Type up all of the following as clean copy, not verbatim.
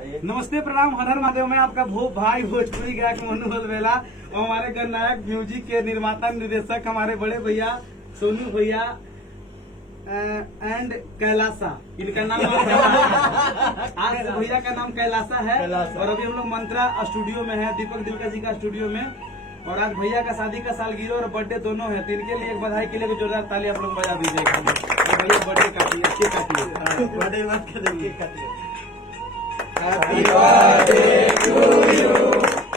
नमस्ते प्रणाम हर हर महादेव। मैं आपका भाई भोजपुरी गायक मनु अलवेला और हमारे गणनायक म्यूजिक के निर्माता निर्देशक हमारे बड़े भैया सोनू भैया एंड कैलासा, इनका नाम आज भैया का नाम कैलासा है। और अभी हम लोग मंत्रा स्टूडियो में है, दीपक दिलका जी का स्टूडियो में। और आज भैया का शादी का सालगिरह और बर्थडे दोनों है, तो इनके लिए एक बधाई के लिए भी जोरदार ताली आप लोग बजा दीजिएगा। भैया बर्थडे काटिए, केक काटिए, बर्थडे मत करिए, केक काटिए। Happy birthday to you,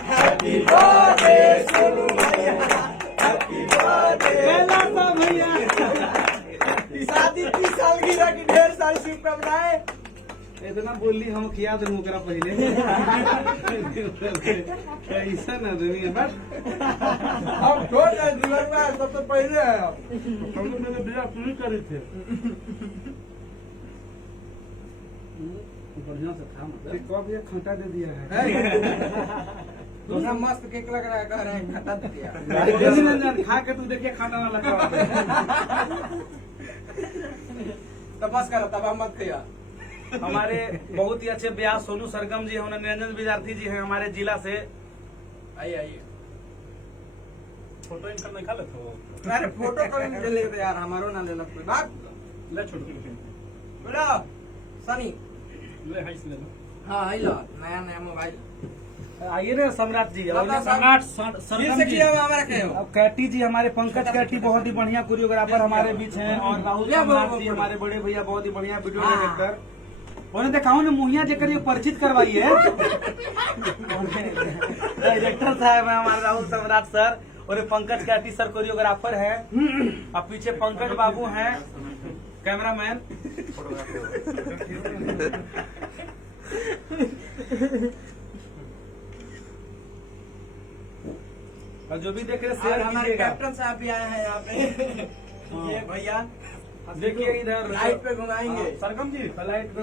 happy birthday Sonu भैया, हैप्पी बर्थडे कैलासा भैया। शादी की सालगिरह की ढेर सारी शुभकामनाएं। इतना बोली हम खिया दे मुकरा पहले कैसा ना दुनिया बस हम छोड़ दे जीवन में सबसे पहले है। हम लोग मेरे बिया पूरी करी थे, बढ़िया से खा मतलब कब ये खट्टा दे दिया है। दूसरा मस्त केक लग रहा है, कह रहे हैं खट्टा दे दिया। खा के तू देखिए खाना ना लगा तो बस करो, तब हम मत खाया। हमारे बहुत ही अच्छे ब्याह सोनू सरगम जी हैं, निरंजन विद्यार्थी जी हैं हमारे जिला से। आइए आइए, फोटो इनका नहीं खा लेते हो? अरे फोटो कभी नहीं ले लेते यार, हमारो ना लेना कोई बात। ले छोड़ बेटा सनी ले हाइस ले लो। हाँ हाई लो, नया नया मोबाइल। आइए ना सम्राट जी, सम्राट सरगम जी अब कैटी जी हमारे पंकज कैटी बहुत ही बढ़िया कोरियोग्राफर हमारे बीच हैं। और राहुल सम्राट जी हमारे बड़े भैया बहुत ही बढ़िया वीडियो डायरेक्टर। उन्हें दिखाओ ना मुहिया जेकर ये परिचित करवाइए। डायरेक्टर साहब है हमारे राहुल सम्राट सर, और पंकज कैटी सर कोरियोग्राफर है। अब पीछे पंकज बाबू हैं कैमरामैन। और जो भी देख रहे शेयर हमारे कैप्टन साहब भी आए हैं यहाँ पे। ये भैया देखिए इधर लाइट पे घुमाएंगे। सरगम जी लाइट पे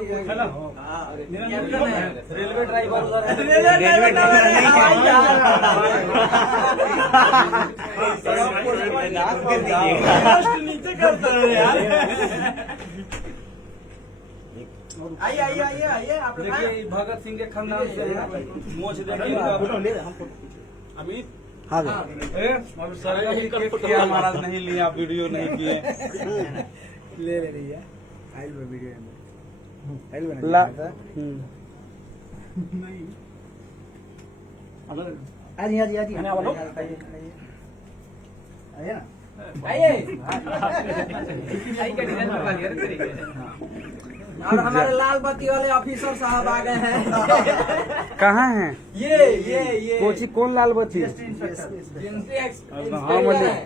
रेलवे ड्राइवर उधर है, रेलवे ड्राइवर नीचे करता है यार। आइए आइए आइए आइए, आप देखिए भगत सिंह के खानदान से है। मोछ देखिए अभी हाँ सरगम महाराज नहीं लिए, आप वीडियो नहीं किए। ले रही है फाइल में वीडियो फाइल बना नहीं। आइए आइए आइए आइए ना आइए। और हमारे लाल बत्ती वाले ऑफिसर साहब आ गए हैं। कहाँ हैं? ये कोची कौन लाल बत्ती?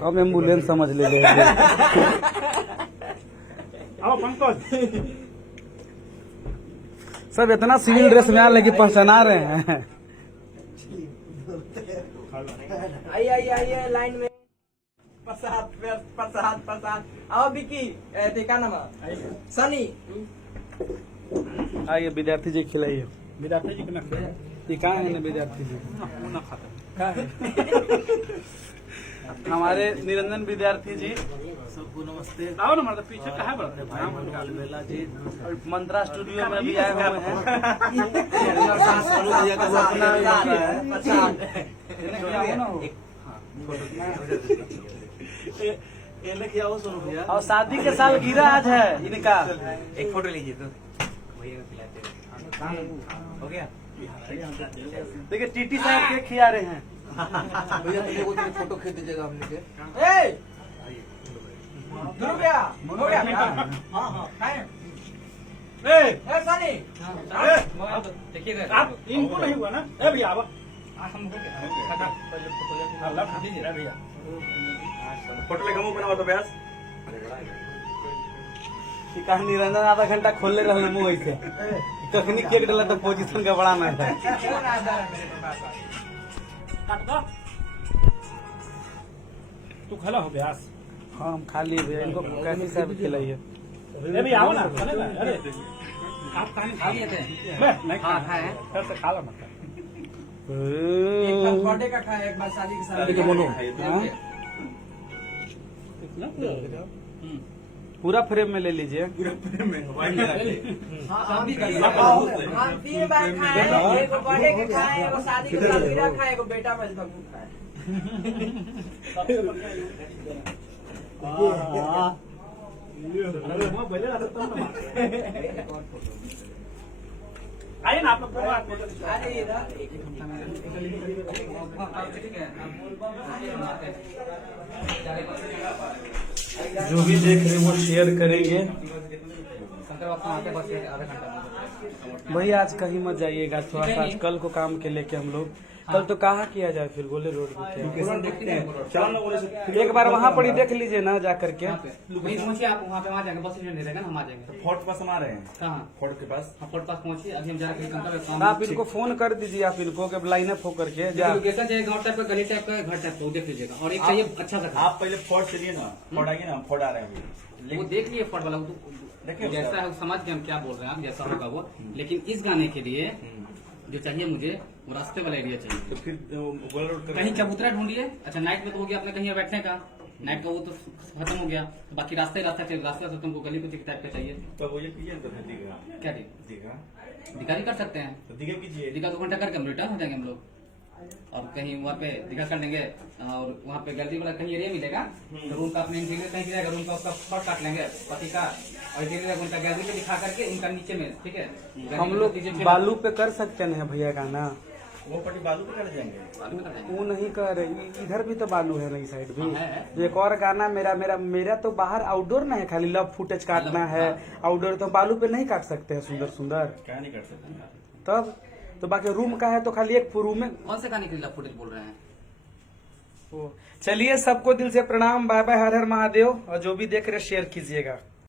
हम एम्बुलेंस समझ ले। आओ पंकज। सब इतना सिविल ड्रेस में आ लगी पहचाना रहे हैं। आइए आइए आइए लाइन में। प्रसाद प्रसाद प्रसाद। आओ विकी, देखा नाम सनी। आइए विद्यार्थी जी खिलाइए। विद्यार्थी जी को ना कहाँ है विद्यार्थी जी? ना खाता हमारे निरंजन विद्यार्थी जी सबको नमस्ते। आओ ना मतलब पीछे कहाँ बढ़ते जी मंत्रा स्टूडियो में भी आए हुए हैं। और शादी के साल गिरा आज है इनका। एक फोटो लीजिए तो हो गया। देखिए टीटी साहब केक खिला रहे हैं। भैया फोटो खींच दीजिएगा हमने के। हो गया हो गया। हाँ हाँ सनी देखिए आप इनको नहीं हुआ ना भैया। अब हम भैया फोटो लेके मुंह बनाओ तो ब्यास। कहानी निरंजन आधा घंटा खोल ले रहा मुंह ऐसे कखनी केक डाला तो पोजीशन का बड़ा नहीं था। तू खला हो ब्यास? हाँ हम खा लिए। इनको कैसी साहब खिलाइए। अरे आओ ना। अरे आप खा लिए थे? नहीं खाए फिर से खा लो मत। एक बर्थडे का खाया, एक बार शादी के साथ। पूरा फ्रेम में ले लीजिए। पूरा फ्रेम में वाइट हम 3 बार खाए, एगो बर्थडे के खाए, एगो शादी के सालगिरह खाए, एगो बेटा पैदा खाए। आइए ना आप लोग। अरे इधर जो भी देख रहे हैं वो शेयर करेंगे। भाई आज कहीं मत जाइएगा, थोड़ा सा आज कल को काम के लेके हम लोग कल तो कहाँ किया जाए फिर गोले रोड में देखते हैं। एक बार वहाँ पर ही देख लीजिए ना जा करके। नहीं पहुंचिए आप वहाँ पे, वहाँ जाएंगे बस स्टैंड रहेगा ना, हम आ जाएंगे। फोर्ट के पास हम आ रहे हैं। कहाँ? फोर्ट के पास। हाँ फोर्ट पास पहुंचिए, अभी हम जा रहे हैं। आप इनको फोन कर दीजिए, आप इनको के लाइन अप होकर के जा। लोकेशन चाहिए गाँव टाइप का, गली टाइप का, घर टाइप का, वो देख लीजिएगा। और एक चाहिए अच्छा सा। आप पहले फोर्ट चलिए ना, फोर्ट आइए ना, फोर्ट आ रहे हैं वो देख लिए फोर्ट वाला, वो तो देखिए जैसा है समझ के हम क्या बोल रहे हैं आप, जैसा होगा वो। लेकिन इस गाने के लिए जो चाहिए मुझे वो रास्ते वाला एरिया चाहिए। तो फिर गोला रोड कहीं चबूतरा ढूंढिए। अच्छा नाइट में तो हो गया अपने कहीं बैठने का, नाइट का वो तो खत्म हो गया। बाकी रास्ता ही रास्ता चाहिए, रास्ता से तुमको गली कुछ टाइप का चाहिए। तो वो ये कीजिए तो दिखा क्या दिखा दिखा कर सकते हैं, तो दिखा कीजिए। दिखा 2 घंटा करके हम रिटर्न हो जाएंगे हम लोग। और कहीं वहाँ पे दिखा कर देंगे, और वहाँ पे गैलरी वाला कहीं एरिया मिलेगा तो रूम का अपने इंटीरियर कहीं जाएगा, रूम का उसका शॉर्ट काट लेंगे पति का, और इंटीरियर उनका गैलरी पे दिखा करके उनका नीचे में, ठीक है। हम लोग बालू पे कर सकते हैं भैया गाना, वो पट्टी बालू पे कर जाएंगे। बालू में कर देंगे। वो नहीं कर रहे, इधर भी तो बालू है नई साइड हाँ, भी। है। एक और गाना मेरा मेरा मेरा तो बाहर आउटडोर ना है, खाली लव फुटेज काटना है। आउटडोर तो बालू पे नहीं काट सकते हैं सुंदर सुंदर। क्या नहीं कर सकते। तब तो बाकी रूम का है तो खाली एक रूम में। कौन से गाने के लिए फुटेज बोल रहे हैं? चलिए सबको दिल से प्रणाम, बाय बाय, हर हर महादेव। और जो भी देख रहे शेयर कीजिएगा।